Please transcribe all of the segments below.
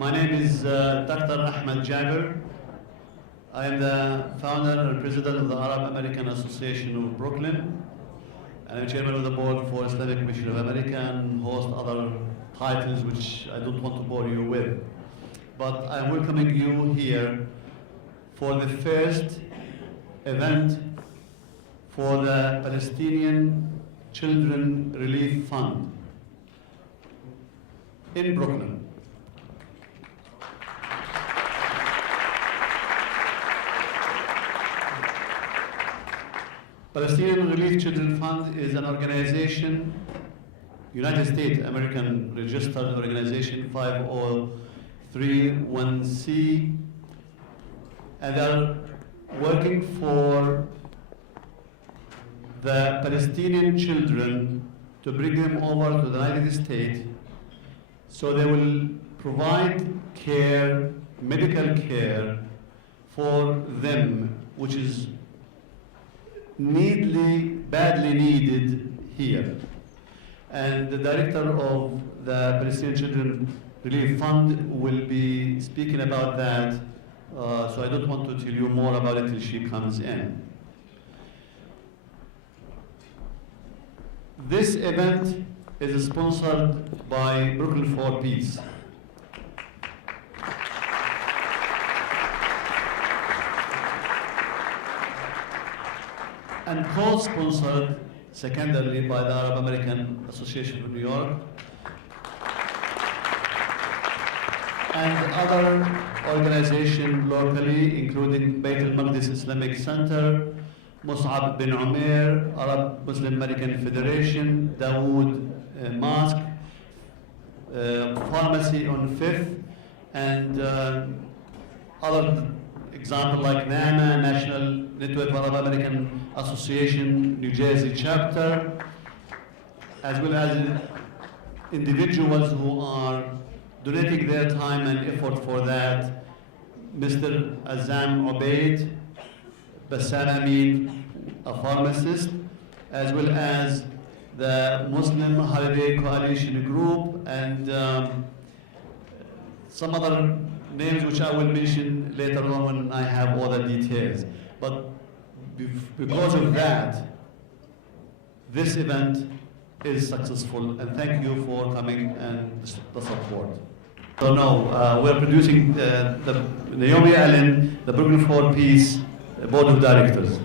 My name is Dr. Ahmed Jabir. I am the founder and president of the Arab American Association of Brooklyn, and I'm chairman of the board for Islamic Mission of America and host other titles which I don't want to bore you with. But I'm welcoming you here for the first event for the Palestinian Children Relief Fund in Brooklyn. Palestinian Relief Children Fund is an organization, United States American registered organization 5031C, and they are working for the Palestinian children to bring them over to the United States so they will provide care, medical care for them, which is badly needed here. And the director of the Palestinian Children Relief Fund will be speaking about that, so I don't want to tell you more about it till she comes in. This event is sponsored by Brooklyn for Peace. And co-sponsored secondarily by the Arab American Association of New York and other organizations locally, including Beit al-Maqdis Islamic Center, Mus'ab bin Umair, Arab Muslim American Federation, Dawood Mosque, Pharmacy on 5th, and other examples like NAMA, National Network of Arab American Association, New Jersey chapter, as well as individuals who are donating their time and effort for that. Mr. Azam Obaid, Bassam Amin, a pharmacist, as well as the Muslim Holiday Coalition Group, and some other names which I will mention later on when I have all the details. But because of that, this event is successful, and thank you for coming and the support. So now, we're producing the Naomi Allen, the Brooklyn for Peace Board of Directors.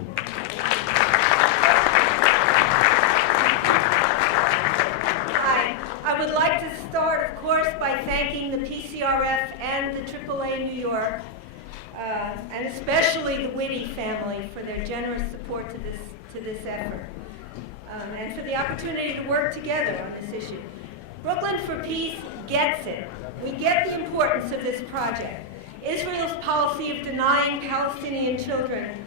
Hi, I would like to start, of course, by thanking the Pcrf and the AAA New York, and especially the Whitty family for their generous support to this effort, and for the opportunity to work together on this issue. Brooklyn for Peace gets it. We get the importance of this project. Israel's policy of denying Palestinian children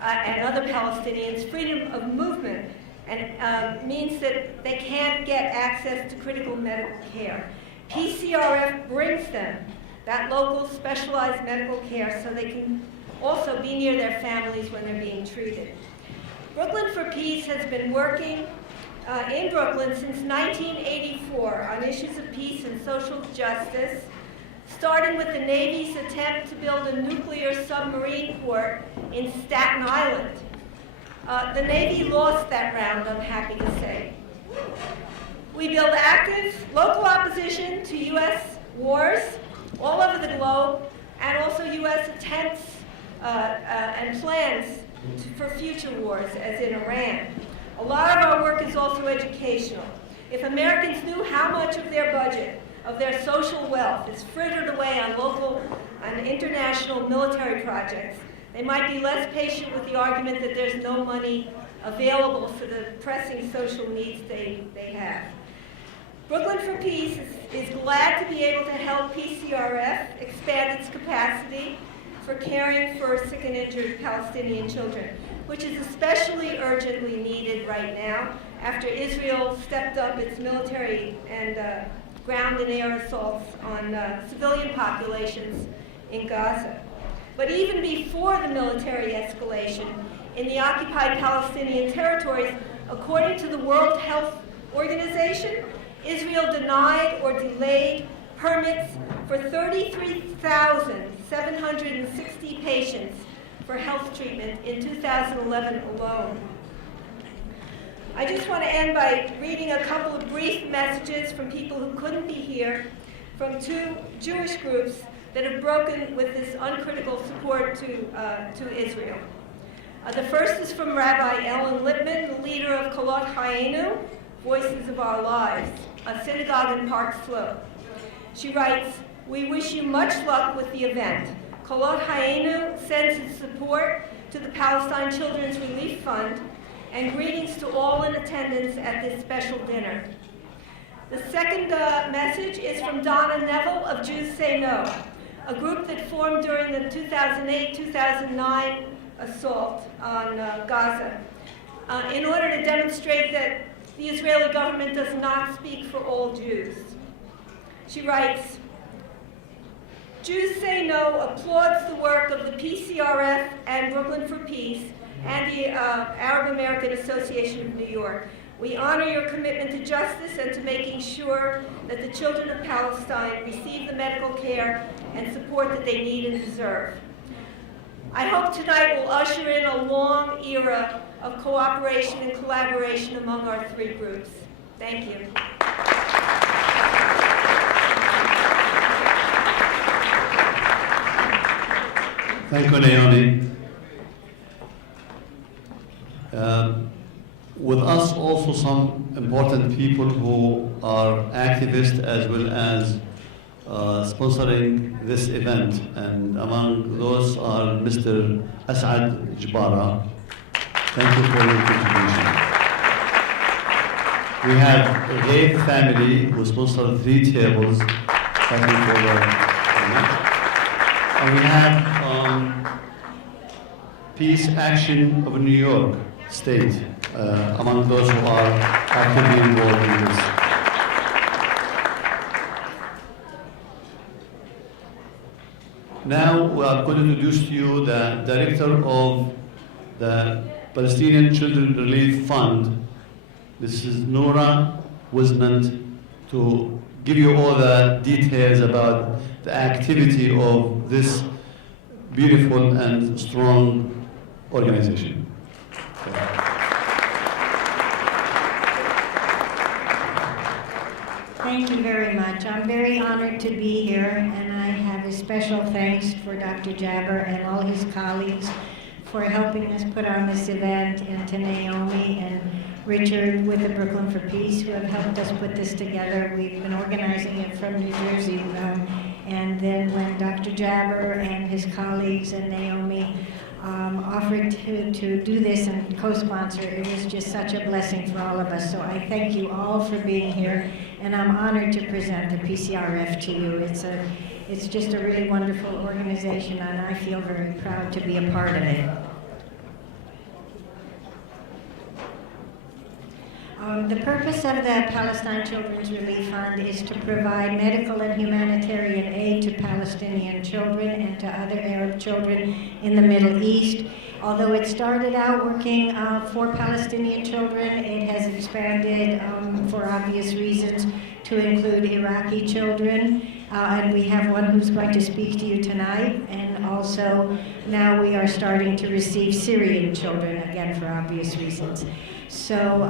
and other Palestinians freedom of movement and means that they can't get access to critical medical care. Pcrf brings them that local specialized medical care so they can also be near their families when they're being treated. Brooklyn for Peace has been working in Brooklyn since 1984 on issues of peace and social justice, starting with the Navy's attempt to build a nuclear submarine port in Staten Island. The Navy lost that round, I'm happy to say. We build active local opposition to U.S. wars all over the globe, and also U.S. attempts and plans for future wars, as in Iran. A lot of our work is also educational. If Americans knew how much of their budget, of their social wealth, is frittered away on local and international military projects, they might be less patient with the argument that there's no money available for the pressing social needs they have. Brooklyn for Peace is glad to be able to help Pcrf expand its capacity for caring for sick and injured Palestinian children, which is especially urgently needed right now after Israel stepped up its military and ground and air assaults on civilian populations in Gaza. But even before the military escalation in the occupied Palestinian territories, according to the World Health Organization, Israel denied or delayed permits for 33,760 patients for health treatment in 2011 alone. I just want to end by reading a couple of brief messages from people who couldn't be here from two Jewish groups that have broken with this uncritical support to Israel. The first is from Rabbi Ellen Lippman, the leader of Kolot Hayenu, Voices of Our Lives, a synagogue in Park Slope. She writes, "We wish you much luck with the event. Kolot Hayenu sends its support to the Palestine Children's Relief Fund and greetings to all in attendance at this special dinner." The second message is from Donna Neville of Jews Say No, a group that formed during the 2008-2009 assault on Gaza in order to demonstrate that the Israeli government does not speak for all Jews. She writes, "Jews Say No applauds the work of the Pcrf and Brooklyn for Peace and the Arab American Association of New York. We honor your commitment to justice and to making sure that the children of Palestine receive the medical care and support that they need and deserve." I hope tonight will usher in a long era of cooperation and collaboration among our three groups. Thank you. Thank you, Naomi. With us also some important people who are activists as well as sponsoring this event, and among those are Mr. Asad Jabara. Thank you for your contribution. We have a Gay family who sponsored 3 tables. Thank you for the and we have Peace Action of New York State among those who are actively involved in this. Now we are going to introduce to you the director of the Palestinian Children Relief Fund. This is Noura Wisnant, to give you all the details about the activity of this beautiful and strong organization. Thank you very much. I'm very honored to be here, and I have a special thanks for Dr. Jabber and all his colleagues for helping us put on this event, and to Naomi and Richard with the Brooklyn for Peace who have helped us put this together. We've been organizing it from New Jersey, and then when Dr. Jabber and his colleagues and Naomi offered to do this and co-sponsor, it was just such a blessing for all of us. So I thank you all for being here, and I'm honored to present the Pcrf to you. It's just a really wonderful organization, and I feel very proud to be a part of it. The purpose of the Palestine Children's Relief Fund is to provide medical and humanitarian aid to Palestinian children and to other Arab children in the Middle East. Although it started out working for Palestinian children, it has expanded for obvious reasons to include Iraqi children. And we have one who's going to speak to you tonight. And also now we are starting to receive Syrian children, again for obvious reasons. So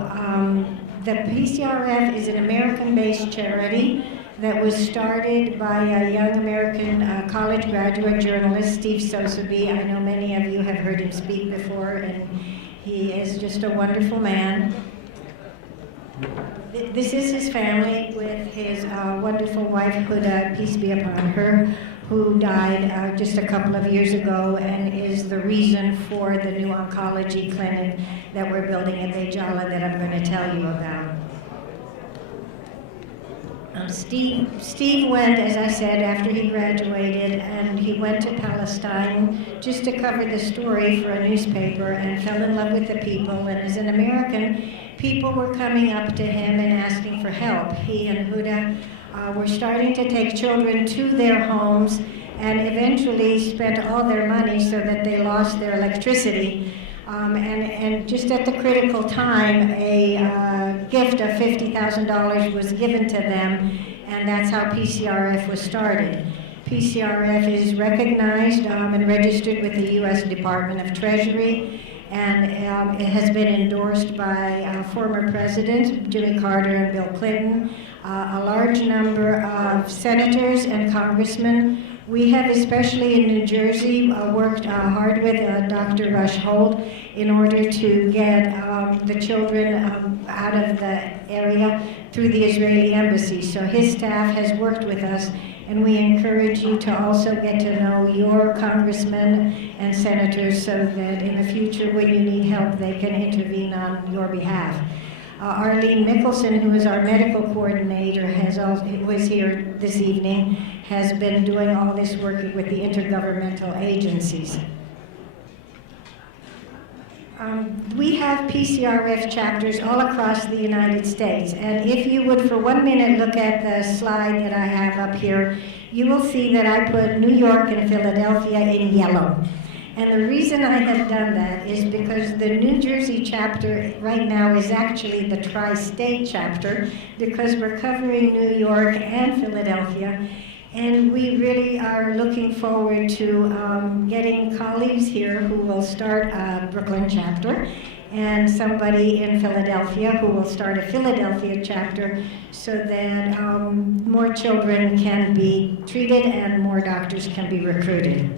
the Pcrf is an American-based charity that was started by a young American college graduate journalist, Steve Sotheby. I know many of you have heard him speak before, and he is just a wonderful man. This is his family with his wonderful wife, Huda, peace be upon her, who died just a couple of years ago and is the reason for the new oncology clinic that we're building at Beit Jala that I'm going to tell you about. Steve went, as I said, after he graduated, and he went to Palestine just to cover the story for a newspaper and fell in love with the people. And as an American, people were coming up to him and asking for help. He and Huda were starting to take children to their homes and eventually spent all their money so that they lost their electricity. And just at the critical time, a gift of $50,000 was given to them, and that's how PCRF was started. PCRF is recognized and registered with the U.S. Department of Treasury, and it has been endorsed by former presidents Jimmy Carter and Bill Clinton, a large number of senators and congressmen. We have, especially in New Jersey, worked hard with Dr. Rush Holt in order to get the children out of the area through the Israeli embassy. So his staff has worked with us, and we encourage you to also get to know your congressmen and senators so that in the future, when you need help, they can intervene on your behalf. Arlene Mickelson, who is our medical coordinator, who was here this evening, has been doing all this work with the intergovernmental agencies. We have PCRF chapters all across the United States, and if you would for 1 minute look at the slide that I have up here, you will see that I put New York and Philadelphia in yellow. And the reason I have done that is because the New Jersey chapter right now is actually the tri-state chapter, because we're covering New York and Philadelphia. And we really are looking forward to getting colleagues here who will start a Brooklyn chapter, and somebody in Philadelphia who will start a Philadelphia chapter, so that more children can be treated and more doctors can be recruited.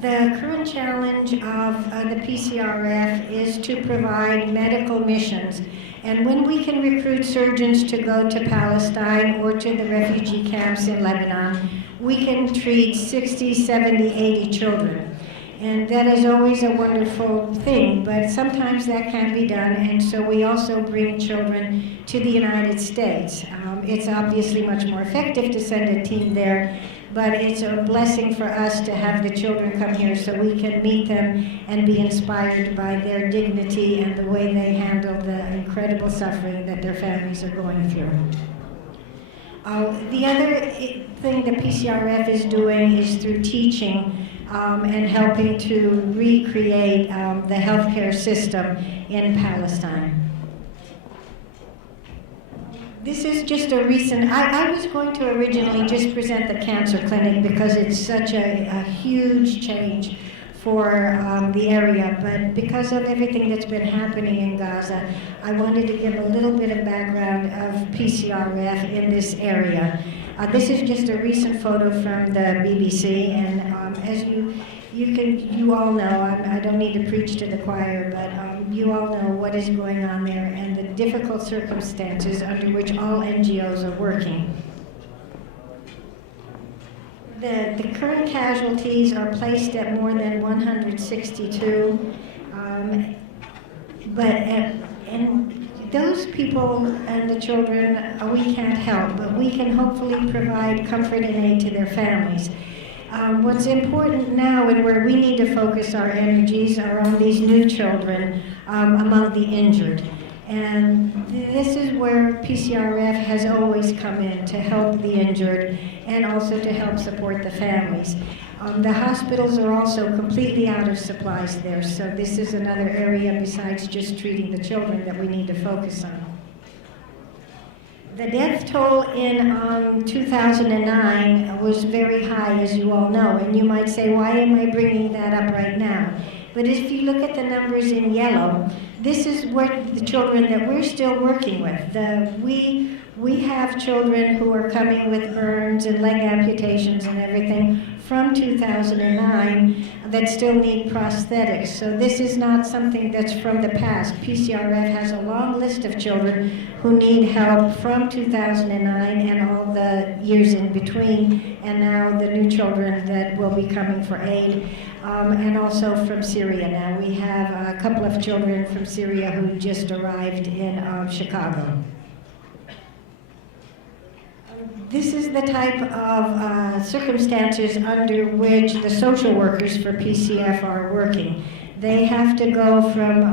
The current challenge of the PCRF is to provide medical missions. And when we can recruit surgeons to go to Palestine or to the refugee camps in Lebanon, we can treat 60, 70, 80 children. And that is always a wonderful thing, but sometimes that can't be done, and so we also bring children to the United States. It's obviously much more effective to send a team there, but it's a blessing for us to have the children come here so we can meet them and be inspired by their dignity and the way they handle the incredible suffering that their families are going through. The other thing the PCRF is doing is through teaching and helping to recreate the healthcare system in Palestine. This is just a recent, I was going to originally just present the cancer clinic because it's such a huge change for the area, but because of everything that's been happening in Gaza, I wanted to give a little bit of background of PCRF in this area. This is just a recent photo from the BBC, and as you all know, I don't need to preach to the choir, but you all know what is going on there and the difficult circumstances under which all NGOs are working. The current casualties are placed at more than 162, and those people and the children we can't help, but we can hopefully provide comfort and aid to their families. What's important now and where we need to focus our energies are on these new children among the injured. And this is where PCRF has always come in to help the injured and also to help support the families. The hospitals are also completely out of supplies there, so this is another area besides just treating the children that we need to focus on. The death toll in 2009 was very high, as you all know, and you might say, why am I bringing that up right now? But if you look at the numbers in yellow, this is what the children that we're still working with. We have children who are coming with burns and leg amputations and everything from 2009 that still need prosthetics. So this is not something that's from the past. PCRF has a long list of children who need help from 2009 and all the years in between, and now the new children that will be coming for aid, and also from Syria now. We have a couple of children from Syria who just arrived in Chicago. This is the type of circumstances under which the social workers for PCF are working. They have to go from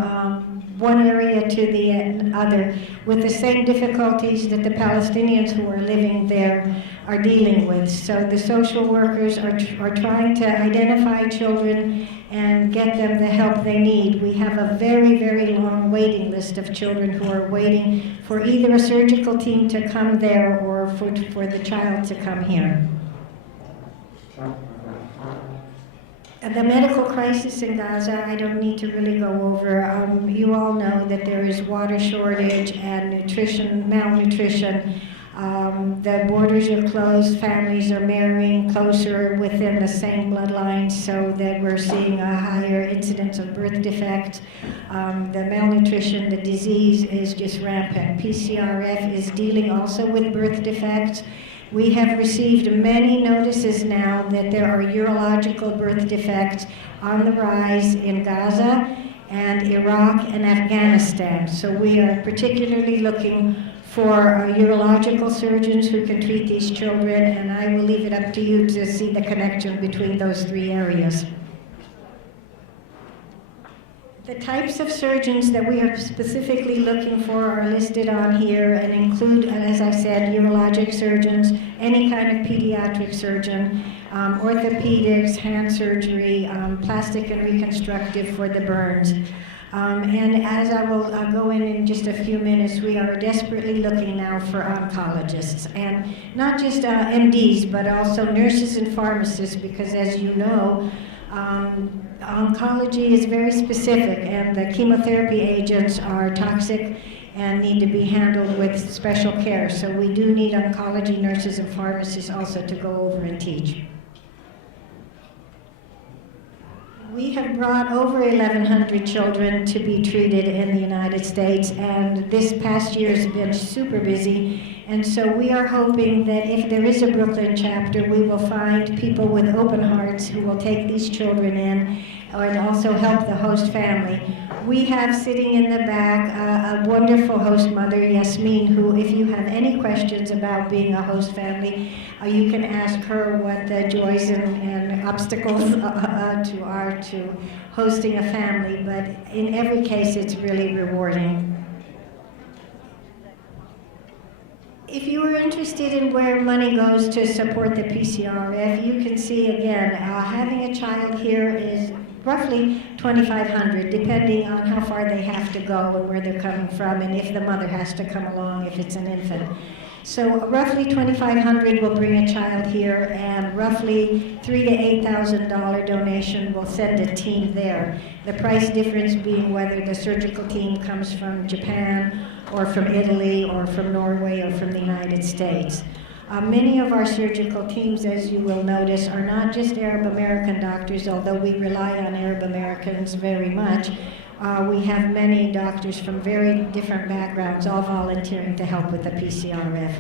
one area to the other with the same difficulties that the Palestinians who are living there are dealing with. So the social workers are trying to identify children and get them the help they need. We have a very, very long waiting list of children who are waiting for either a surgical team to come there or for the child to come here. The medical crisis in Gaza, I don't need to really go over. You all know that there is water shortage and malnutrition. The borders are closed, families are marrying closer within the same bloodline, so that we're seeing a higher incidence of birth defects. The malnutrition, the disease is just rampant. Pcrf is dealing also with birth defects. We have received many notices now that there are urological birth defects on the rise in Gaza and Iraq and Afghanistan. So we are particularly looking for urological surgeons who can treat these children, and I will leave it up to you to see the connection between those three areas. The types of surgeons that we are specifically looking for are listed on here and include, as I said, urologic surgeons, any kind of pediatric surgeon, orthopedics, hand surgery, plastic and reconstructive for the burns. And as I will go in just a few minutes, we are desperately looking now for oncologists, and not just MDs, but also nurses and pharmacists, because as you know, oncology is very specific, and the chemotherapy agents are toxic and need to be handled with special care. So we do need oncology nurses and pharmacists also to go over and teach. We have brought over 1,100 children to be treated in the United States, and this past year has been super busy. And so we are hoping that if there is a Brooklyn chapter, we will find people with open hearts who will take these children in and also help the host family. We have sitting in the back a wonderful host mother, Yasmin, who, if you have any questions about being a host family, you can ask her what the joys and obstacles are to hosting a family. But in every case, it's really rewarding. If you are interested in where money goes to support the Pcrf, you can see again, having a child here is roughly $2,500, depending on how far they have to go and where they're coming from, and if the mother has to come along if it's an infant. So roughly $2,500 will bring a child here, and roughly $3,000 to $8,000 donation will send a team there. The price difference being whether the surgical team comes from Japan or from Italy or from Norway or from the United States. Many of our surgical teams, as you will notice, are not just Arab American doctors, although we rely on Arab Americans very much. We have many doctors from very different backgrounds, all volunteering to help with the Pcrf.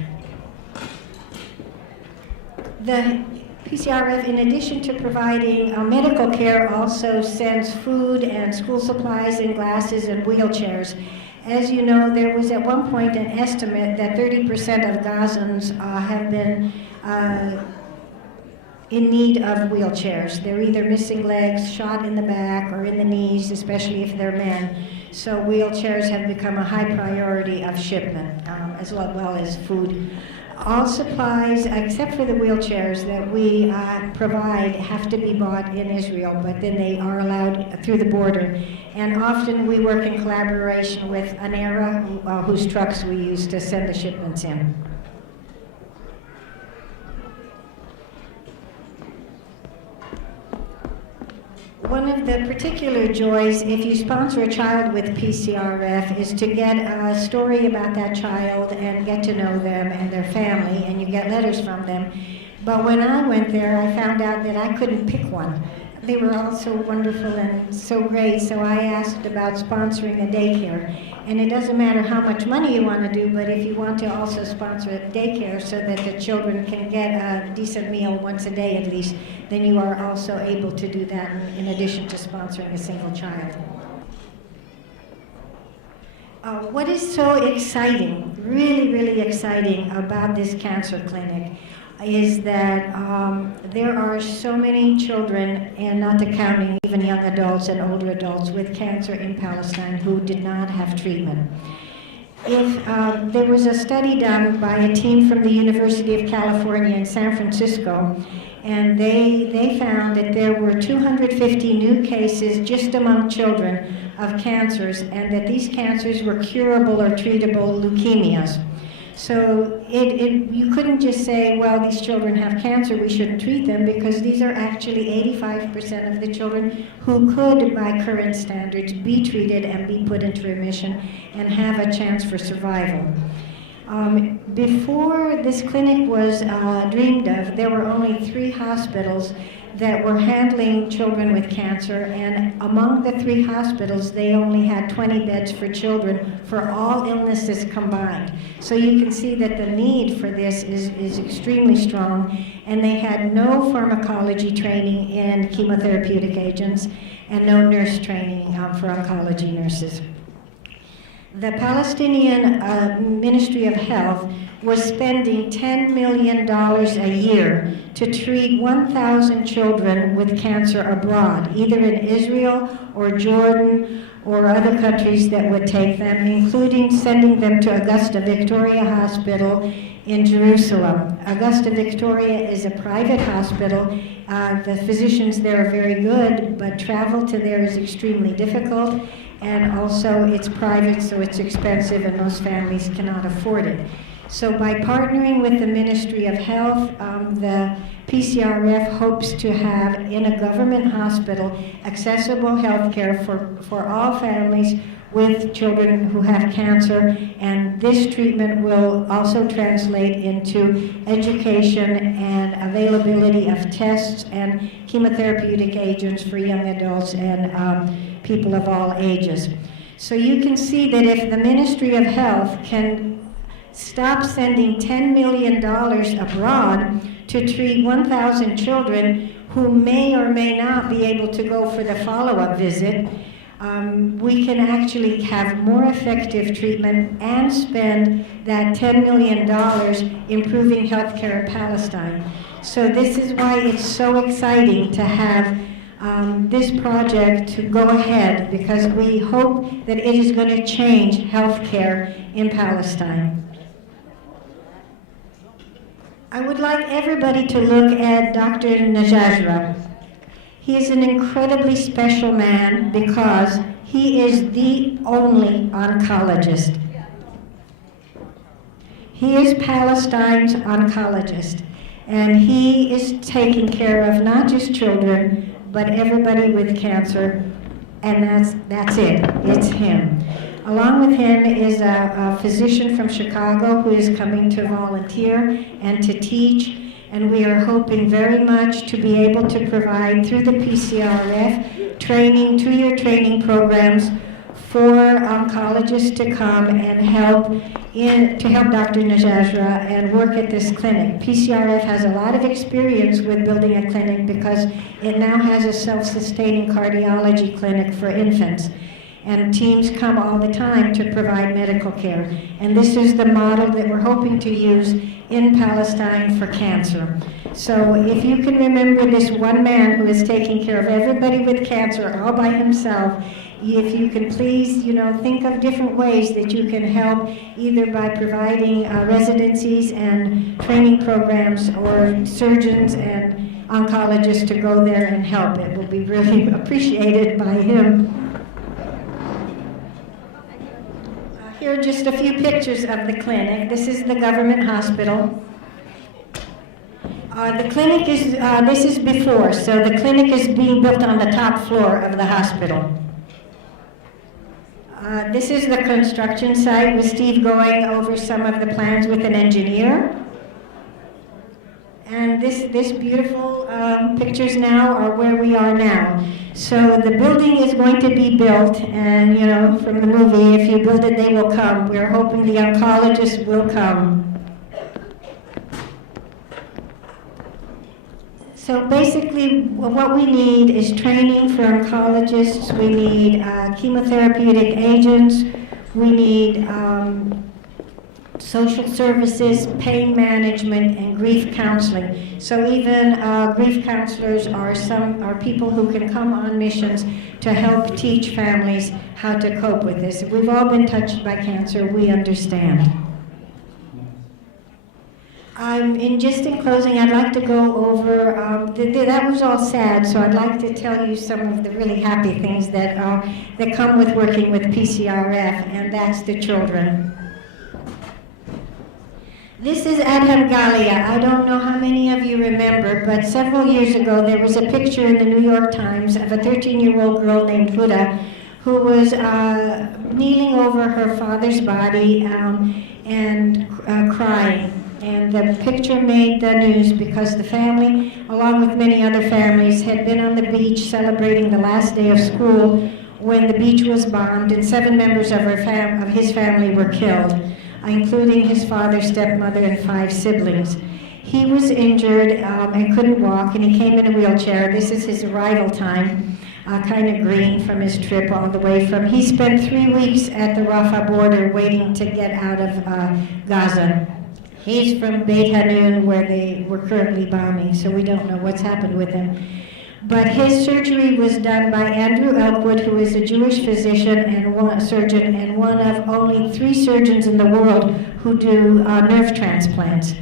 The Pcrf, in addition to providing medical care, also sends food and school supplies and glasses and wheelchairs. As you know, there was at one point an estimate that 30% of Gazans have been in need of wheelchairs. They're either missing legs, shot in the back, or in the knees, especially if they're men. So wheelchairs have become a high priority of shipment, as well as food. All supplies, except for the wheelchairs that we provide, have to be bought in Israel, but then they are allowed through the border. And often we work in collaboration with ANERA, whose trucks we use to send the shipments in. One of the particular joys, if you sponsor a child with Pcrf, is to get a story about that child and get to know them and their family, and you get letters from them. But when I went there, I found out that I couldn't pick one. They were all so wonderful and so great, so I asked about sponsoring a daycare. And it doesn't matter how much money you want to do, but if you want to also sponsor a daycare so that the children can get a decent meal once a day at least, then you are also able to do that in addition to sponsoring a single child. What is so exciting, really, really exciting about this cancer clinic is that there are so many children, and not to counting even young adults and older adults with cancer in Palestine who did not have treatment. There was a study done by a team from the University of California in San Francisco, and they found that there were 250 new cases just among children of cancers, and that these cancers were curable or treatable leukemias. So you couldn't just say, well, these children have cancer, we shouldn't treat them, because these are actually 85% of the children who could, by current standards, be treated and be put into remission and have a chance for survival. Before this clinic was dreamed of, there were only 3 hospitals that were handling children with cancer, and among the 3 hospitals, they only had 20 beds for children for all illnesses combined. So you can see that the need for this is extremely strong, and they had no pharmacology training in chemotherapeutic agents and no nurse training for oncology nurses. The Palestinian Ministry of Health was spending $10 million a year to treat 1,000 children with cancer abroad, either in Israel or Jordan or other countries that would take them, including sending them to Augusta Victoria Hospital in Jerusalem. Augusta Victoria is a private hospital. The physicians there are very good, but travel to there is extremely difficult, and also it's private, so it's expensive, and most families cannot afford it. So by partnering with the Ministry of Health, the PCRF hopes to have in a government hospital accessible health care for all families with children who have cancer, and this treatment will also translate into education and availability of tests and chemotherapeutic agents for young adults and people of all ages. So you can see that if the Ministry of Health can stop sending $10 million abroad to treat 1,000 children who may or may not be able to go for the follow-up visit, we can actually have more effective treatment and spend that $10 million improving healthcare in Palestine. So this is why it's so exciting to have this project to go ahead, because we hope that it is going to change healthcare in Palestine. I would like everybody to look at Dr. Najajra. He is an incredibly special man because he is the only oncologist. He is Palestine's oncologist, and he is taking care of not just children, but everybody with cancer, and that's it. It's him. Along with him is a physician from Chicago who is coming to volunteer and to teach, and we are hoping very much to be able to provide through the PCRF training, 2-year training programs for oncologists to come and help Dr. Najajra and work at this clinic. PCRF has a lot of experience with building a clinic because it now has a self-sustaining cardiology clinic for infants. And teams come all the time to provide medical care. And this is the model that we're hoping to use in Palestine for cancer. So if you can remember this one man who is taking care of everybody with cancer all by himself, if you can please, think of different ways that you can help, either by providing residencies and training programs or surgeons and oncologists to go there and help. It will be really appreciated by him. Here are just a few pictures of the clinic. This is the government hospital. The clinic is, this is before, so the clinic is being built on the top floor of the hospital. This is the construction site with Steve going over some of the plans with an engineer. And this beautiful pictures now are where we are now. So the building is going to be built, and from the movie, if you build it, they will come. We're hoping the oncologists will come. So basically, what we need is training for oncologists. We need chemotherapeutic agents. We need social services, pain management, and grief counseling. So even grief counselors are people who can come on missions to help teach families how to cope with this. We've all been touched by cancer, we understand. In closing, I'd like to go over, that was all sad, so I'd like to tell you some of the really happy things that come with working with PCRF, and that's the children. This is Adham Galia. I don't know how many of you remember, but several years ago there was a picture in the New York Times of a 13-year-old girl named Huda who was kneeling over her father's body and crying. And the picture made the news because the family, along with many other families, had been on the beach celebrating the last day of school when the beach was bombed and 7 members of his family were killed, including his father, stepmother, and 5 siblings. He was injured and couldn't walk, and he came in a wheelchair. This is his arrival time, kind of green from his trip all the way from. He spent 3 weeks at the Rafah border waiting to get out of Gaza. He's from Beit Hanun, where they were currently bombing, so we don't know what's happened with him. But his surgery was done by Andrew Elkwood, who is a Jewish physician and surgeon, and one of only 3 surgeons in the world who do nerve transplants.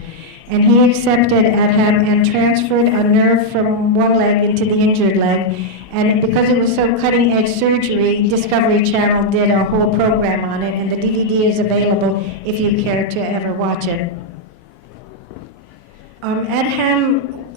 And he accepted Adham and transferred a nerve from one leg into the injured leg. And because it was so cutting-edge surgery, Discovery Channel did a whole program on it, and the DVD is available if you care to ever watch it. Adham,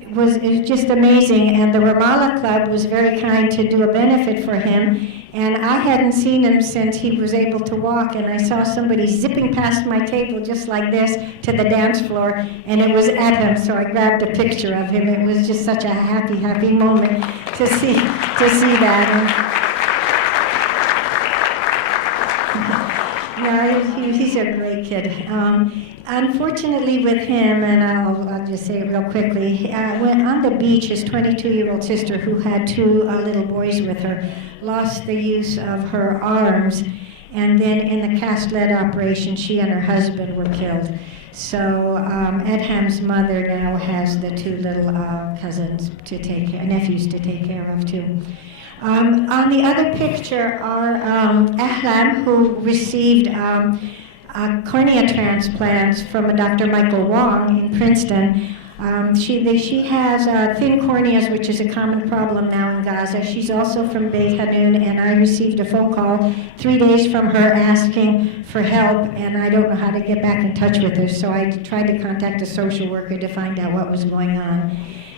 it was just amazing, and the Ramallah Club was very kind to do a benefit for him, and I hadn't seen him since he was able to walk, and I saw somebody zipping past my table just like this to the dance floor, and it was Adham, so I grabbed a picture of him. It was just such a happy, happy moment to see that. He's a great kid. Unfortunately with him, and I'll just say it real quickly, when on the beach, his 22-year-old sister, who had 2 little boys with her, lost the use of her arms, and then in the cast-lead operation, she and her husband were killed. So Adham's mother now has the 2 little nephews to take care of too. On the other picture are Ahlam, who received cornea transplants from a Dr. Michael Wong in Princeton. She has thin corneas, which is a common problem now in Gaza. She's also from Beit Hanun, and I received a phone call 3 days from her asking for help, and I don't know how to get back in touch with her, so I tried to contact a social worker to find out what was going on.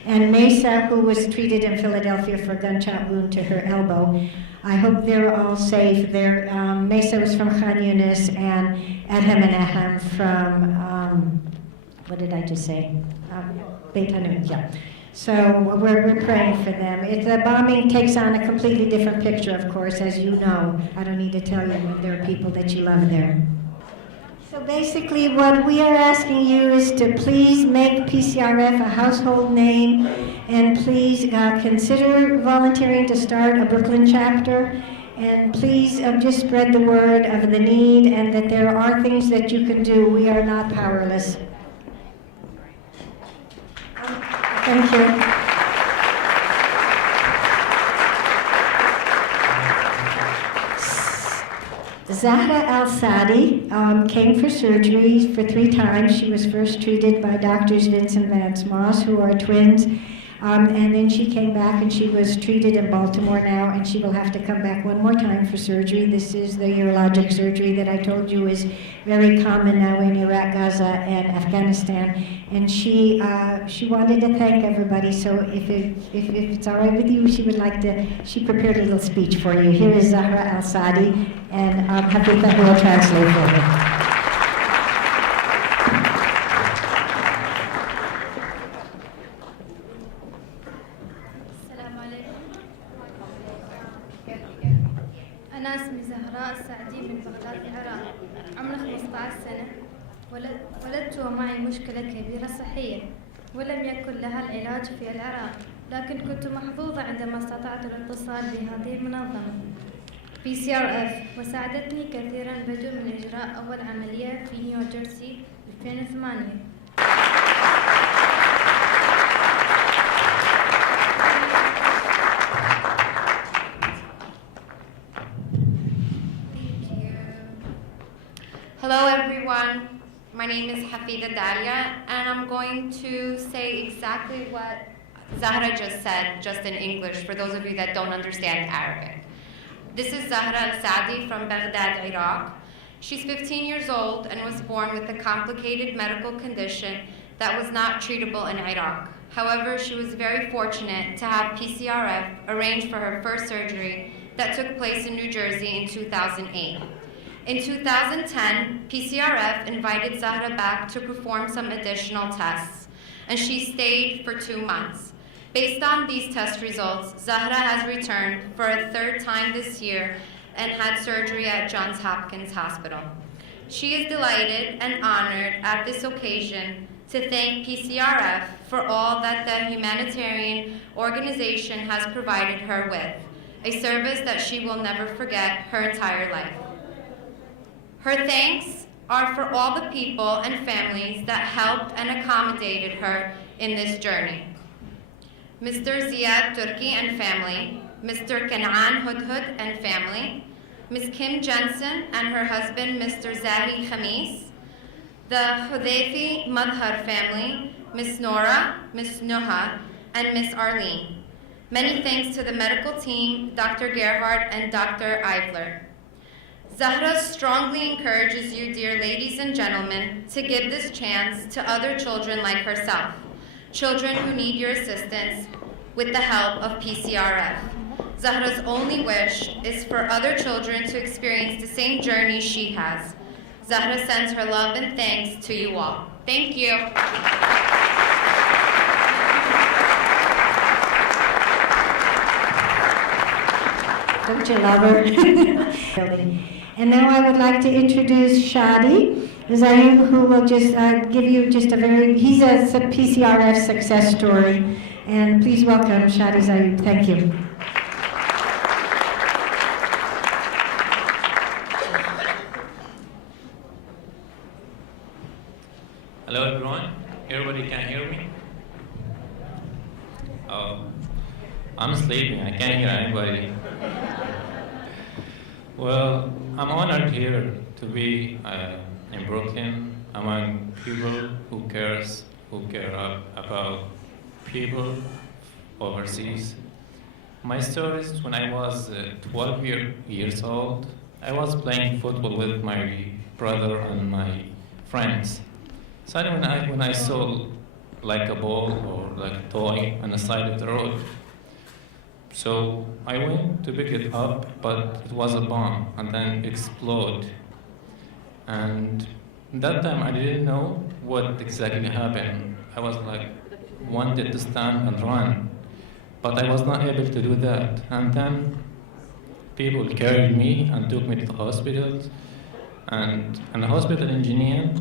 And Mesa, who was treated in Philadelphia for a gunshot wound to her elbow. I hope they're all safe. Mesa was from Khan Yunis, and Adham and Aham from, what did I just say? Beit Hanun, yeah. So we're praying for them. The bombing takes on a completely different picture, of course, as you know. I don't need to tell you there are people that you love there. So basically what we are asking you is to please make PCRF a household name, and please consider volunteering to start a Brooklyn chapter, and please just spread the word of the need and that there are things that you can do. We are not powerless. Thank you. Zahra Al-Sadi came for surgery for 3 times. She was first treated by Doctors Vincent Vance Moss, who are twins, and then she came back and she was treated in Baltimore now, and she will have to come back 1 more time for surgery. This is the urologic surgery that I told you is very common now in Iraq, Gaza, and Afghanistan. And she wanted to thank everybody, so if it's all right with you, she prepared a little speech for you. Here is Zahra Al-Sadi, and Hafitha, who will translate for her. أنا اسمي زهراء السعدي من بغداد العراق. عمري 15 سنة. ولدت ومعي مشكلة كبيرة صحية، ولم يكن لها العلاج في العراق، لكن كنت محظوظة عندما استطعت الاتصال بهذه المنظمة. Pcrf وساعدتني كثيرا بدء من إجراء أول عملية في نيوجيرسي 2008. Hello everyone, my name is Hafida Daria and I'm going to say exactly what Zahra just said, just in English, for those of you that don't understand Arabic. This is Zahra al-Saadi from Baghdad, Iraq. She's 15 years old and was born with a complicated medical condition that was not treatable in Iraq. However, she was very fortunate to have Pcrf arranged for her first surgery that took place in New Jersey in 2008. In 2010, Pcrf invited Zahra back to perform some additional tests, and she stayed for 2 months. Based on these test results, Zahra has returned for a third time this year and had surgery at Johns Hopkins Hospital. She is delighted and honored at this occasion to thank Pcrf for all that the humanitarian organization has provided her with, a service that she will never forget her entire life. Her thanks are for all the people and families that helped and accommodated her in this journey. Mr. Ziad Turki and family, Mr. Kanaan Hudhud and family, Ms. Kim Jensen and her husband, Mr. Zahi Khamis, the Hudayfi Madhar family, Ms. Nora, Ms. Nuha, and Ms. Arlene. Many thanks to the medical team, Dr. Gerhard and Dr. Eivler. Zahra strongly encourages you, dear ladies and gentlemen, to give this chance to other children like herself, children who need your assistance with the help of Pcrf. Zahra's only wish is for other children to experience the same journey she has. Zahra sends her love and thanks to you all. Thank you. Don't you love her? And now I would like to introduce Shadi Zayub, who will just give you just a very, he's a Pcrf success story. And please welcome Shadi Zayub. Thank you. Hello everyone, everybody can hear me? Oh, I'm sleeping, I can't hear anybody. Well, I'm honored here to be in Brooklyn among people who care about people overseas. My story is when I was 12 years old, I was playing football with my brother and my friends. Suddenly when I saw like a ball or like a toy on the side of the road, so I went to pick it up, but it was a bomb and then exploded. And that time I didn't know what exactly happened. I was like, wanted to stand and run, but I was not able to do that. And then people carried me and took me to the hospital. And the hospital engineer,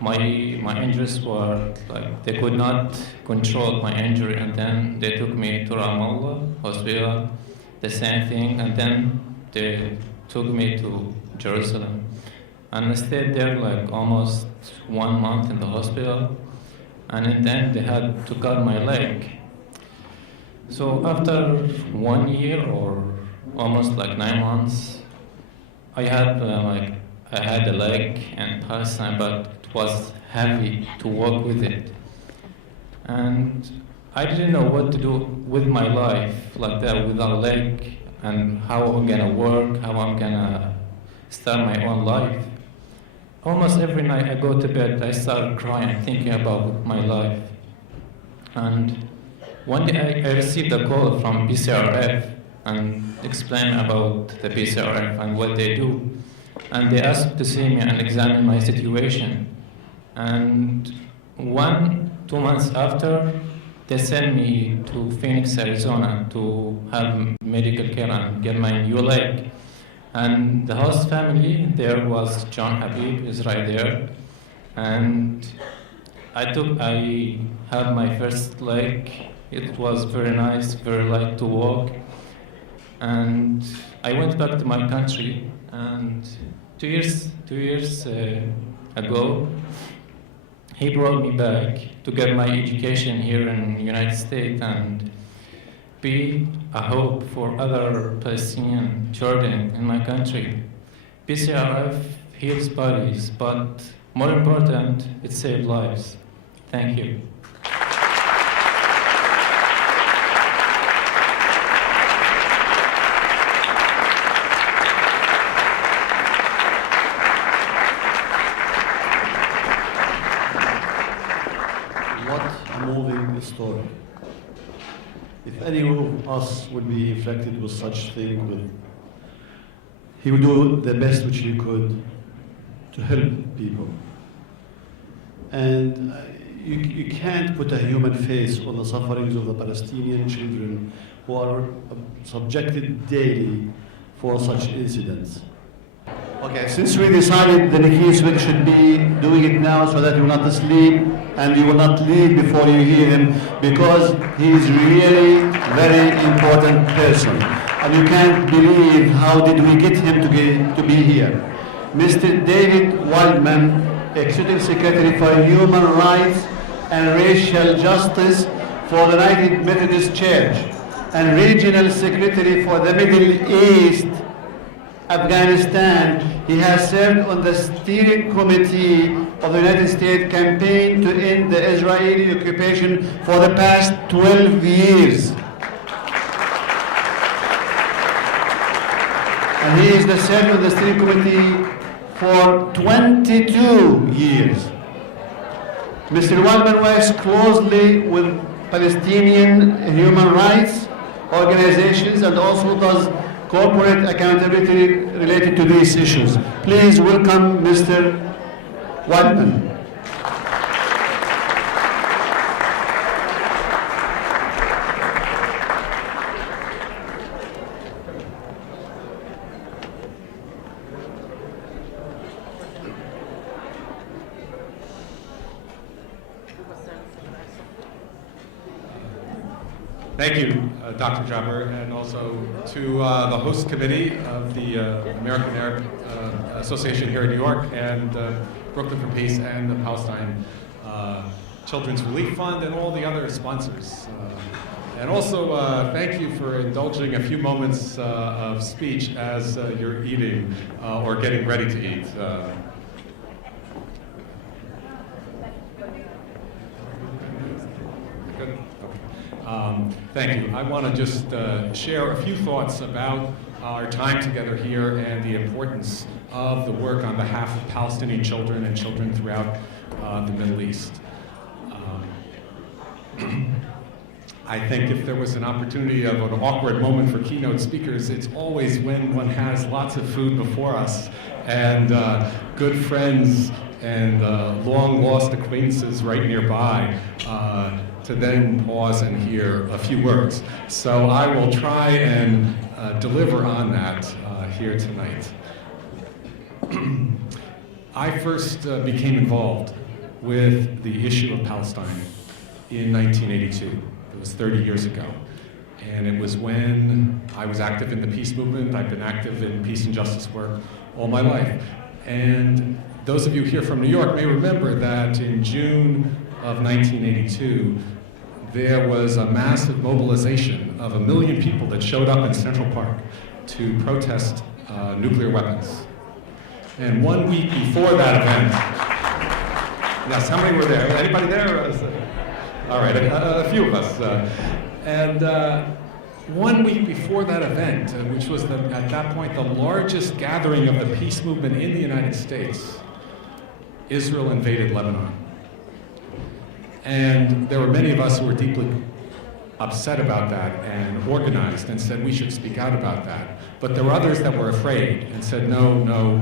my injuries were like, they could not control my injury, and then they took me to Ramallah hospital, the same thing, and then they took me to Jerusalem. And I stayed there like almost 1 month in the hospital, and then they had to cut my leg. So after 1 year or almost like 9 months, I had a leg in Palestine, but it was heavy to walk with it. And I didn't know what to do with my life like that without a leg, and how I'm gonna work, how I'm gonna start my own life. Almost every night I go to bed, I start crying, thinking about my life. And one day I received a call from Pcrf and explained about the Pcrf and what they do. And they asked to see me and examine my situation. And 2 months after, they sent me to Phoenix, Arizona to have medical care and get my new leg. And the host family there was John Habib, is right there. And I had my first leg. It was very nice, very light to walk. And I went back to my country, and two years ago, he brought me back to get my education here in the United States and be a hope for other Palestinian children in my country. Pcrf heals bodies, but more important, it saves lives. Thank you. Moving story. If any of us would be infected with such thing, he would do the best which he could to help people. And you can't put a human face on the sufferings of the Palestinian children who are subjected daily for such incidents. Okay, since we decided the Nikis should be doing it now so that you will not sleep and you will not leave before you hear him, because he is really a very important person. And you can't believe how did we get him to be here. Mr. David Wildman, Executive Secretary for Human Rights and Racial Justice for the United Methodist Church and Regional Secretary for the Middle East, Afghanistan. He has served on the steering committee of the United States campaign to end the Israeli occupation for the past 12 years. And he is the served on the steering committee for 22 years. Mr. Wildman works closely with Palestinian human rights organizations and also does corporate accountability related to these issues. Please welcome Mr. Wildman. Thank you, Dr. Jabber, and also to the host committee of the American Arab Association here in New York, and Brooklyn for Peace, and the Palestine Children's Relief Fund, and all the other sponsors. And also, thank you for indulging a few moments of speech as you're eating or getting ready to eat. Good? Thank you. I want to just share a few thoughts about our time together here and the importance of the work on behalf of Palestinian children and children throughout the Middle East. I think if there was an opportunity of an awkward moment for keynote speakers, it's always when one has lots of food before us and good friends and long-lost acquaintances right nearby to then pause and hear a few words. So I will try and deliver on that here tonight. I first became involved with the issue of Palestine in 1982. It was 30 years ago. And it was when I was active in the peace movement. I've been active in peace and justice work all my life. And those of you here from New York may remember that in June of 1982, there was a massive mobilization of 1 million people that showed up in Central Park to protest nuclear weapons. And 1 week before that event, yes, how many were there? Anybody there? All right, a few of us. And 1 week before that event, which was at that point the largest gathering of the peace movement in the United States, Israel invaded Lebanon. And there were many of us who were deeply upset about that and organized and said we should speak out about that. But there were others that were afraid and said, no,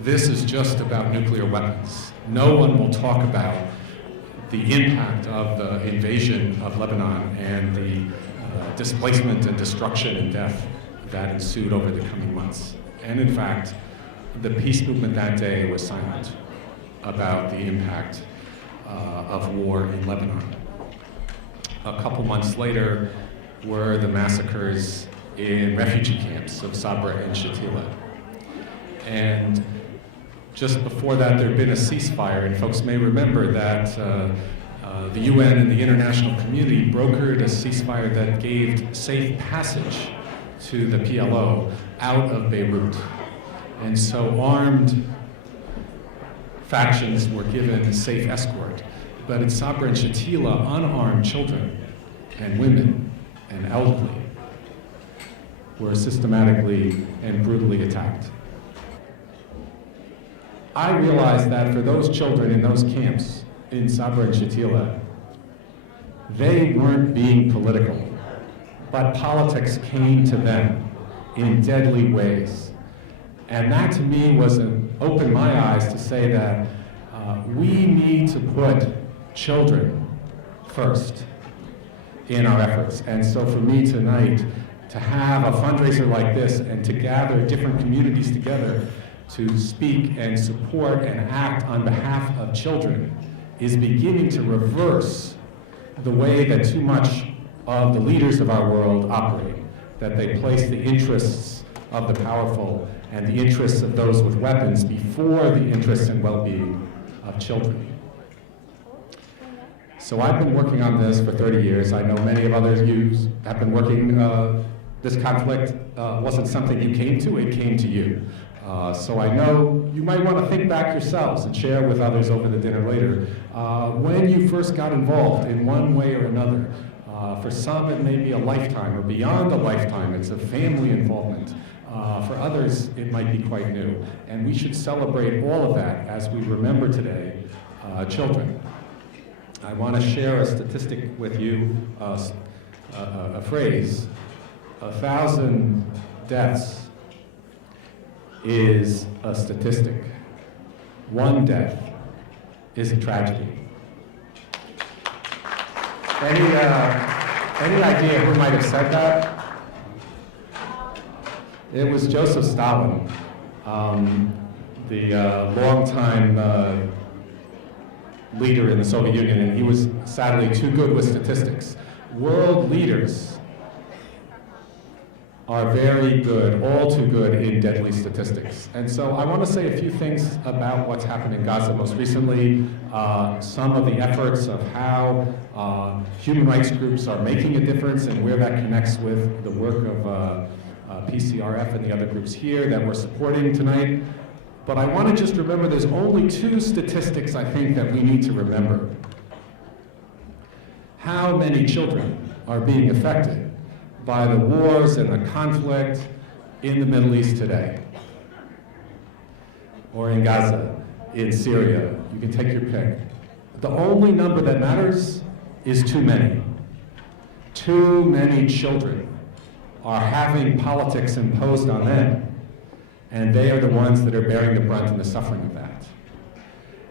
this is just about nuclear weapons. No one will talk about the impact of the invasion of Lebanon and the displacement and destruction and death that ensued over the coming months. And in fact, the peace movement that day was silent about the impact of war in Lebanon. A couple months later were the massacres in refugee camps of Sabra and Shatila. And just before that, there had been a ceasefire, and folks may remember that the UN and the international community brokered a ceasefire that gave safe passage to the PLO out of Beirut. And so armed factions were given safe escort. But in Sabra and Shatila, unarmed children and women and elderly were systematically and brutally attacked. I realized that for those children in those camps in Sabra and Shatila, they weren't being political, but politics came to them in deadly ways. And that to me was opened my eyes to say that we need to put children first in our efforts. And so for me tonight, to have a fundraiser like this and to gather different communities together to speak and support and act on behalf of children is beginning to reverse the way that too much of the leaders of our world operate, that they place the interests of the powerful and the interests of those with weapons before the interests and well-being of children. So I've been working on this for 30 years. I know many of others you have been working. This conflict wasn't something you came to, it came to you. So I know you might want to think back yourselves and share with others over the dinner later when you first got involved in one way or another. For some it may be a lifetime or beyond a lifetime, it's a family involvement. For others it might be quite new. And we should celebrate all of that as we remember today children. I want to share a statistic with you, a phrase. 1,000 deaths is a statistic. One death is a tragedy. Any idea who might have said that? It was Joseph Stalin, the longtime leader in the Soviet Union, and he was sadly too good with statistics. World leaders are very good, all too good in deadly statistics. And so I want to say a few things about what's happened in Gaza most recently, some of the efforts of how human rights groups are making a difference and where that connects with the work of Pcrf and the other groups here that we're supporting tonight. But I want to just remember there's only two statistics I think that we need to remember. How many children are being affected by the wars and the conflict in the Middle East today? Or in Gaza, in Syria, you can take your pick. The only number that matters is too many. Too many children are having politics imposed on them, and they are the ones that are bearing the brunt and the suffering of that.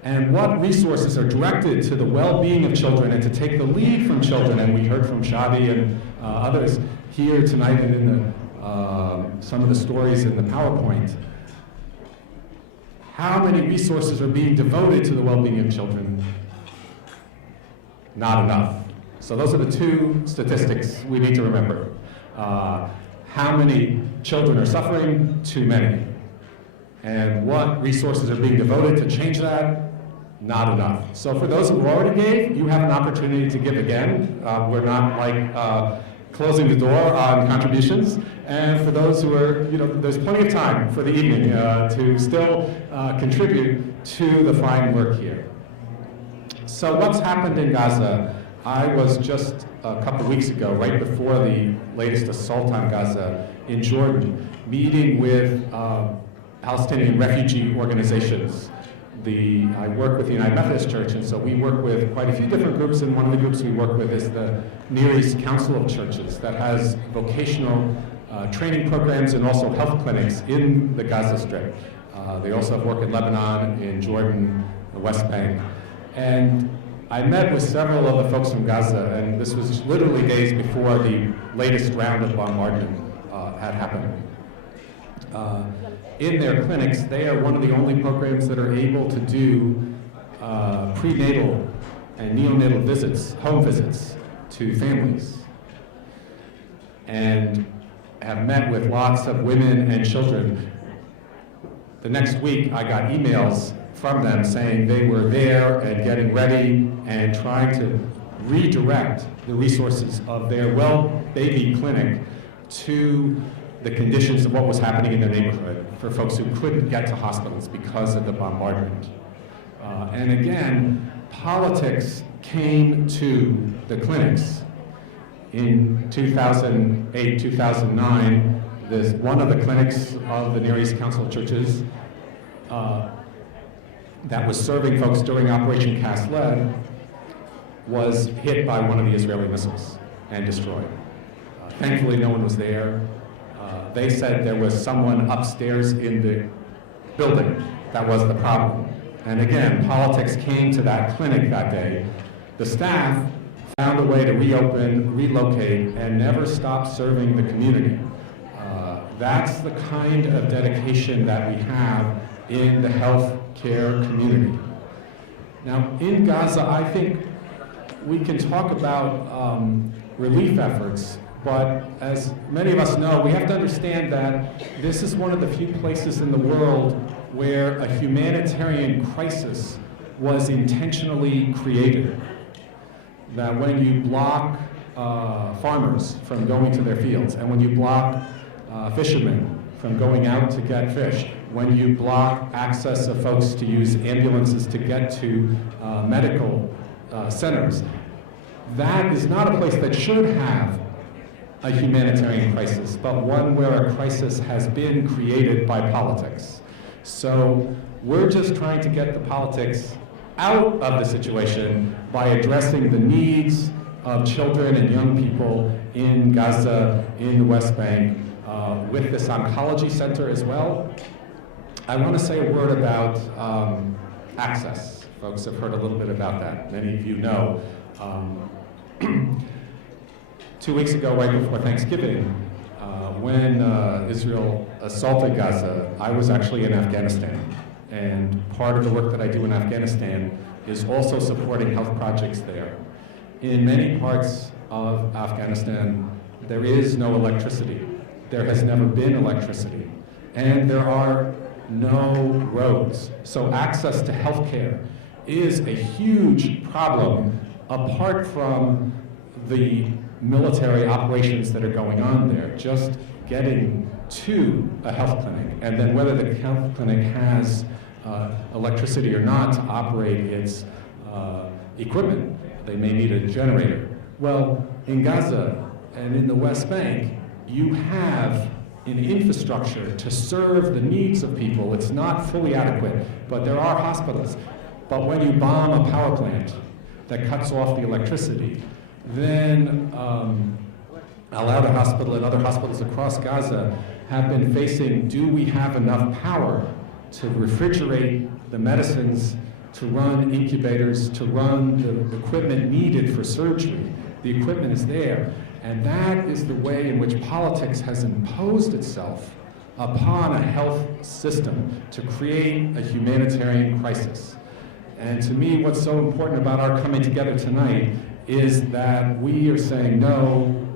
And what resources are directed to the well-being of children and to take the lead from children, and we heard from Shadi and others here tonight and in some of the stories in the PowerPoint. How many resources are being devoted to the well-being of children? Not enough. So those are the two statistics we need to remember. How many children are suffering? Too many. And what resources are being devoted to change that? Not enough. So for those who already gave, you have an opportunity to give again. We're not like closing the door on contributions. And for those who are, there's plenty of time for the evening to still contribute to the fine work here. So what's happened in Gaza? I was just a couple weeks ago, right before the latest assault on Gaza in Jordan, meeting with Palestinian refugee organizations. I work with the United Methodist Church, and so we work with quite a few different groups, and one of the groups we work with is the Near East Council of Churches that has vocational training programs and also health clinics in the Gaza Strip. They also have work in Lebanon, in Jordan, the West Bank. And I met with several of the folks from Gaza, and this was literally days before the latest round of bombardment had happened. In their clinics, they are one of the only programs that are able to do prenatal and neonatal visits, home visits to families. And have met with lots of women and children. The next week, I got emails from them saying they were there and getting ready and trying to redirect the resources of their well-baby clinic to the conditions of what was happening in their neighborhood for folks who couldn't get to hospitals because of the bombardment. And again, politics came to the clinics. In 2008, 2009, one of the clinics of the Near East Council of Churches that was serving folks during Operation Cast Lead was hit by one of the Israeli missiles and destroyed. Thankfully, no one was there. They said there was someone upstairs in the building that was the problem. And again, politics came to that clinic that day. The staff found a way to reopen, relocate, and never stop serving the community. That's the kind of dedication that we have in the health care community. Now, in Gaza, I think we can talk about relief efforts, but as many of us know, we have to understand that this is one of the few places in the world where a humanitarian crisis was intentionally created. That when you block farmers from going to their fields, and when you block fishermen from going out to get fish, when you block access of folks to use ambulances to get to medical centers, that is not a place that should have a humanitarian crisis, but one where a crisis has been created by politics. So we're just trying to get the politics out of the situation by addressing the needs of children and young people in Gaza, in the West Bank, with this oncology center as well. I want to say a word about access. Folks have heard a little bit about that. Many of you know. 2 weeks ago, right before Thanksgiving, when Israel assaulted Gaza, I was actually in Afghanistan. And part of the work that I do in Afghanistan is also supporting health projects there. In many parts of Afghanistan, there is no electricity. There has never been electricity. And there are no roads. So access to health care is a huge problem apart from the military operations that are going on there. Just getting to a health clinic, and then whether the health clinic has electricity or not to operate its equipment. They may need a generator. Well, in Gaza and in the West Bank, you have an infrastructure to serve the needs of people. It's not fully adequate, but there are hospitals. But when you bomb a power plant that cuts off the electricity, then Al-Awda Hospital and other hospitals across Gaza have been facing, do we have enough power to refrigerate the medicines, to run incubators, to run the equipment needed for surgery? The equipment is there. And that is the way in which politics has imposed itself upon a health system to create a humanitarian crisis. And to me, what's so important about our coming together tonight is that we are saying, no,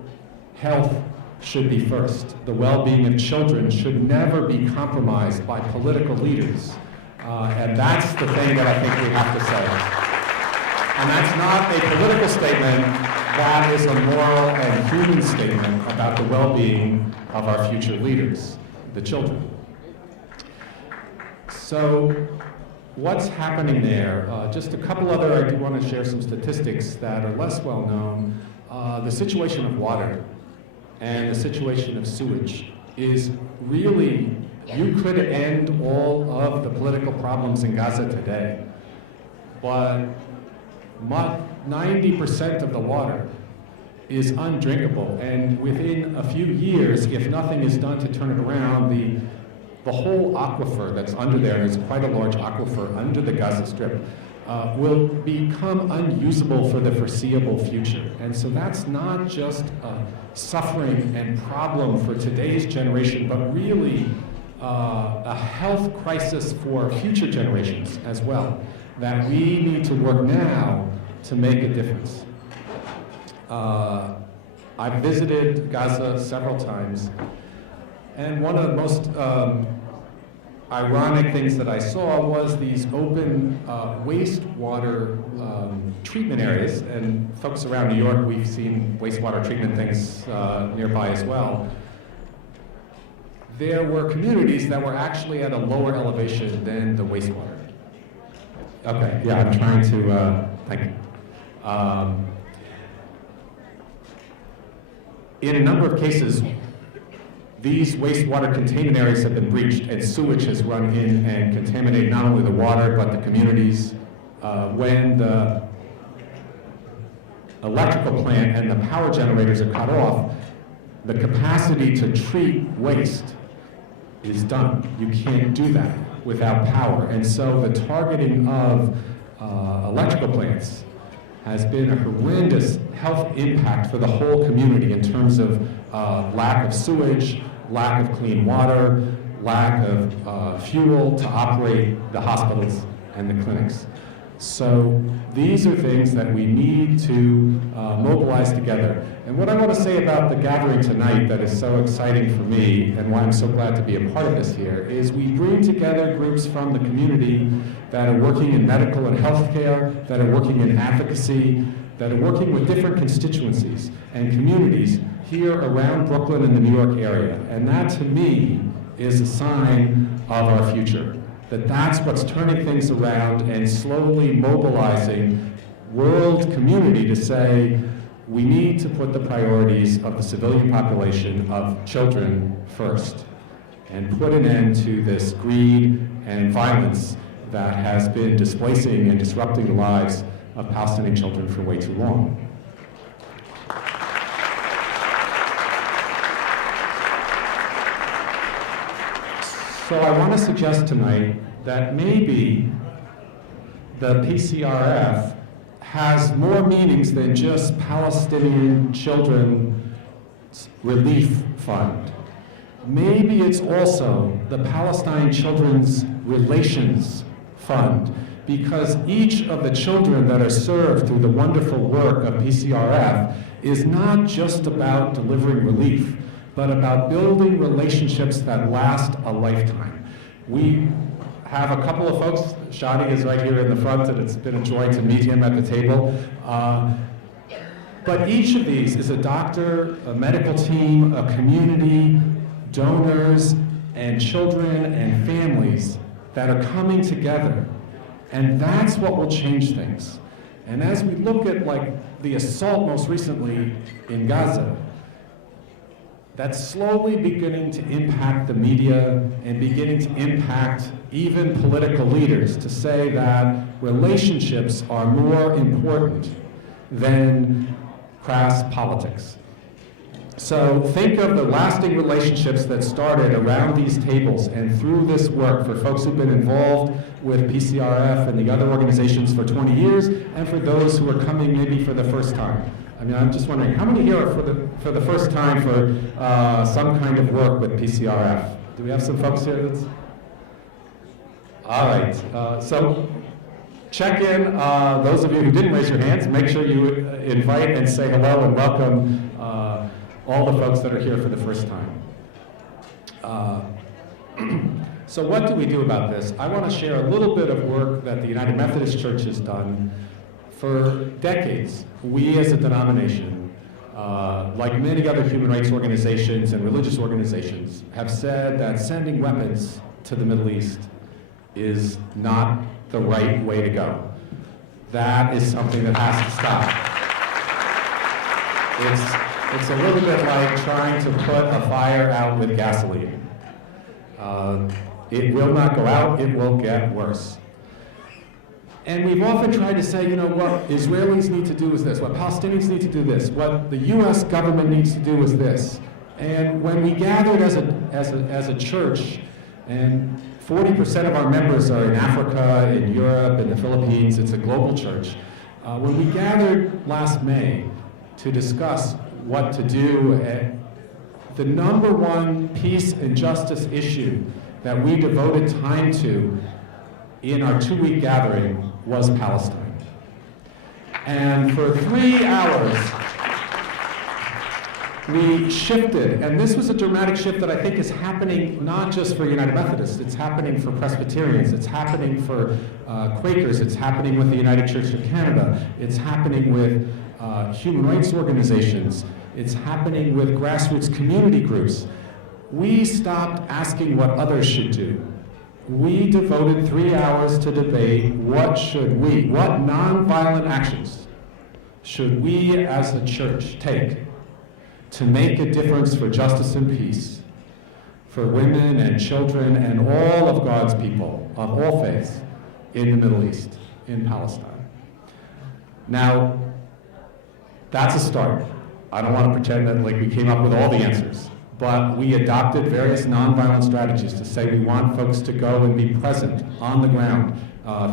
health should be first. The well-being of children should never be compromised by political leaders. And that's the thing that I think we have to say. And that's not a political statement. That is a moral and human statement about the well-being of our future leaders, the children. So what's happening there? Just a couple other, I do want to share some statistics that are less well known. The situation of water and the situation of sewage is really, you could end all of the political problems in Gaza today, but 90% of the water is undrinkable, and within a few years, if nothing is done to turn it around, the whole aquifer that's under there, and it's quite a large aquifer under the Gaza Strip, will become unusable for the foreseeable future. And so that's not just a suffering and problem for today's generation, but really a health crisis for future generations as well, that we need to work now to make a difference. I've visited Gaza several times, and one of the most ironic things that I saw was these open wastewater treatment areas, and folks around New York, we've seen wastewater treatment things nearby as well. There were communities that were actually at a lower elevation than the wastewater. Okay, yeah, I'm trying to, thank you. In a number of cases, these wastewater containment areas have been breached and sewage has run in and contaminated not only the water but the communities. When the electrical plant and the power generators are cut off, the capacity to treat waste is done. You can't do that without power. And so the targeting of electrical plants has been a horrendous health impact for the whole community in terms of lack of sewage, lack of clean water, lack of fuel to operate the hospitals and the clinics. So these are things that we need to mobilize together. And what I want to say about the gathering tonight that is so exciting for me and why I'm so glad to be a part of this here is we bring together groups from the community that are working in medical and healthcare, that are working in advocacy, that are working with different constituencies and communities here around Brooklyn and the New York area. And that to me is a sign of our future. That's what's turning things around and slowly mobilizing world community to say, we need to put the priorities of the civilian population of children first and put an end to this greed and violence that has been displacing and disrupting the lives of Palestinian children for way too long. So I want to suggest tonight that maybe the Pcrf has more meanings than just Palestinian Children's Relief Fund. Maybe it's also the Palestine Children's Relations Fund, because each of the children that are served through the wonderful work of Pcrf is not just about delivering relief, but about building relationships that last a lifetime. We have a couple of folks, Shadi is right here in the front, and it's been a joy to meet him at the table. But each of these is a doctor, a medical team, a community, donors, and children and families that are coming together. And that's what will change things. And as we look at the assault most recently in Gaza, that's slowly beginning to impact the media and beginning to impact even political leaders to say that relationships are more important than crass politics. So think of the lasting relationships that started around these tables and through this work for folks who've been involved with Pcrf and the other organizations for 20 years, and for those who are coming maybe for the first time. I mean, I'm just wondering, how many here are for the first time for some kind of work with Pcrf? Do we have some folks here that's... All right, so check in, those of you who didn't raise your hands, make sure you invite and say hello and welcome all the folks that are here for the first time. So what do we do about this? I want to share a little bit of work that the United Methodist Church has done. For decades, we as a denomination, like many other human rights organizations and religious organizations, have said that sending weapons to the Middle East is not the right way to go. That is something that has to stop. It's a little bit like trying to put a fire out with gasoline. It will not go out, it will get worse. And we've often tried to say, you know, what Israelis need to do is this, what Palestinians need to do this, what the US government needs to do is this. And when we gathered as a church, and 40% of our members are in Africa, in Europe, in the Philippines, it's a global church. When we gathered last May to discuss what to do, the number one peace and justice issue that we devoted time to in our 2-week gathering was Palestine. And for 3 hours, we shifted, and this was a dramatic shift that I think is happening not just for United Methodists, it's happening for Presbyterians, it's happening for Quakers, it's happening with the United Church of Canada, it's happening with human rights organizations, it's happening with grassroots community groups. We stopped asking what others should do. We devoted 3 hours to debate what nonviolent actions should we as a church take to make a difference for justice and peace, for women and children and all of God's people of all faiths in the Middle East, in Palestine. Now, that's a start. I don't want to pretend that we came up with all the answers, but we adopted various nonviolent strategies to say we want folks to go and be present on the ground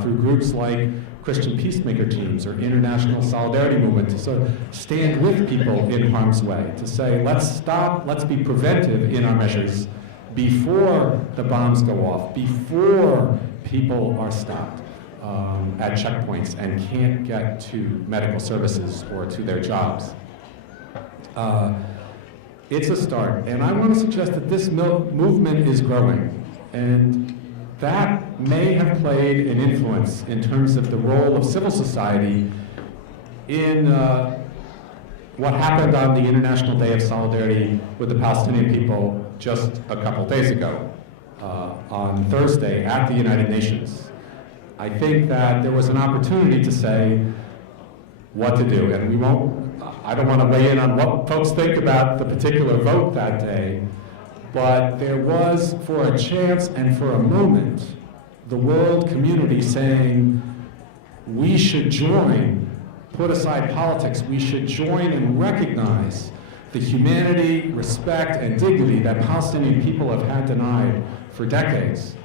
through groups like Christian peacemaker teams or international solidarity movement to sort of stand with people in harm's way, to say let's be preventive in our measures before the bombs go off, before people are stopped at checkpoints and can't get to medical services or to their jobs. It's a start, and I want to suggest that this movement is growing, and that may have played an influence in terms of the role of civil society in what happened on the International Day of Solidarity with the Palestinian people just a couple days ago, on Thursday at the United Nations. I think that there was an opportunity to say what to do, and I don't want to weigh in on what folks think about the particular vote that day, but there was, for a chance and for a moment, the world community saying, we should join, put aside politics, we should join and recognize the humanity, respect, and dignity that Palestinian people have had denied for decades.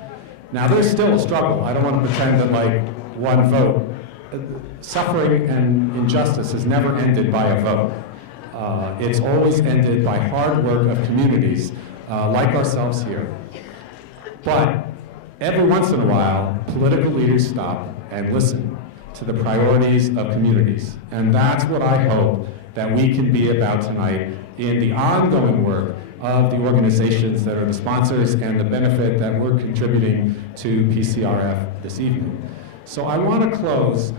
Now, there's still a struggle. I don't want to pretend that one vote. Suffering and injustice has never ended by a vote. It's always ended by hard work of communities like ourselves here. But every once in a while, political leaders stop and listen to the priorities of communities. And that's what I hope that we can be about tonight in the ongoing work of the organizations that are the sponsors and the benefit that we're contributing to Pcrf this evening. So I want to close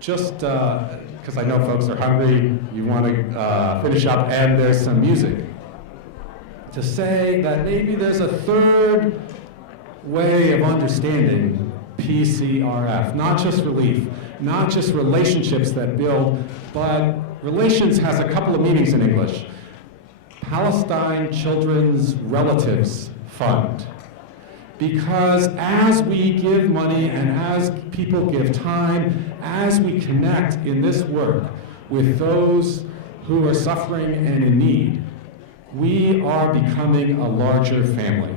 just because I know folks are hungry, you want to finish up, and there's some music, to say that maybe there's a third way of understanding Pcrf, not just relief, not just relationships that build, but relations has a couple of meanings in English. Palestine Children's Relatives Fund. Because as we give money and as people give time, as we connect in this work with those who are suffering and in need, we are becoming a larger family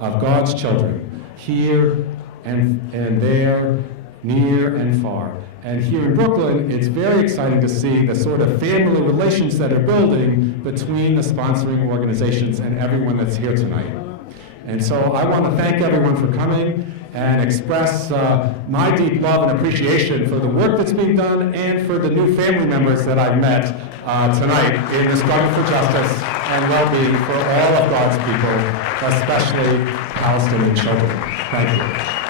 of God's children, here and there, near and far. And here in Brooklyn, it's very exciting to see the sort of family relations that are building between the sponsoring organizations and everyone that's here tonight. And so I want to thank everyone for coming and express my deep love and appreciation for the work that's being done and for the new family members that I've met tonight in the struggle for justice and well-being for all of God's people, especially Palestinian children. Thank you.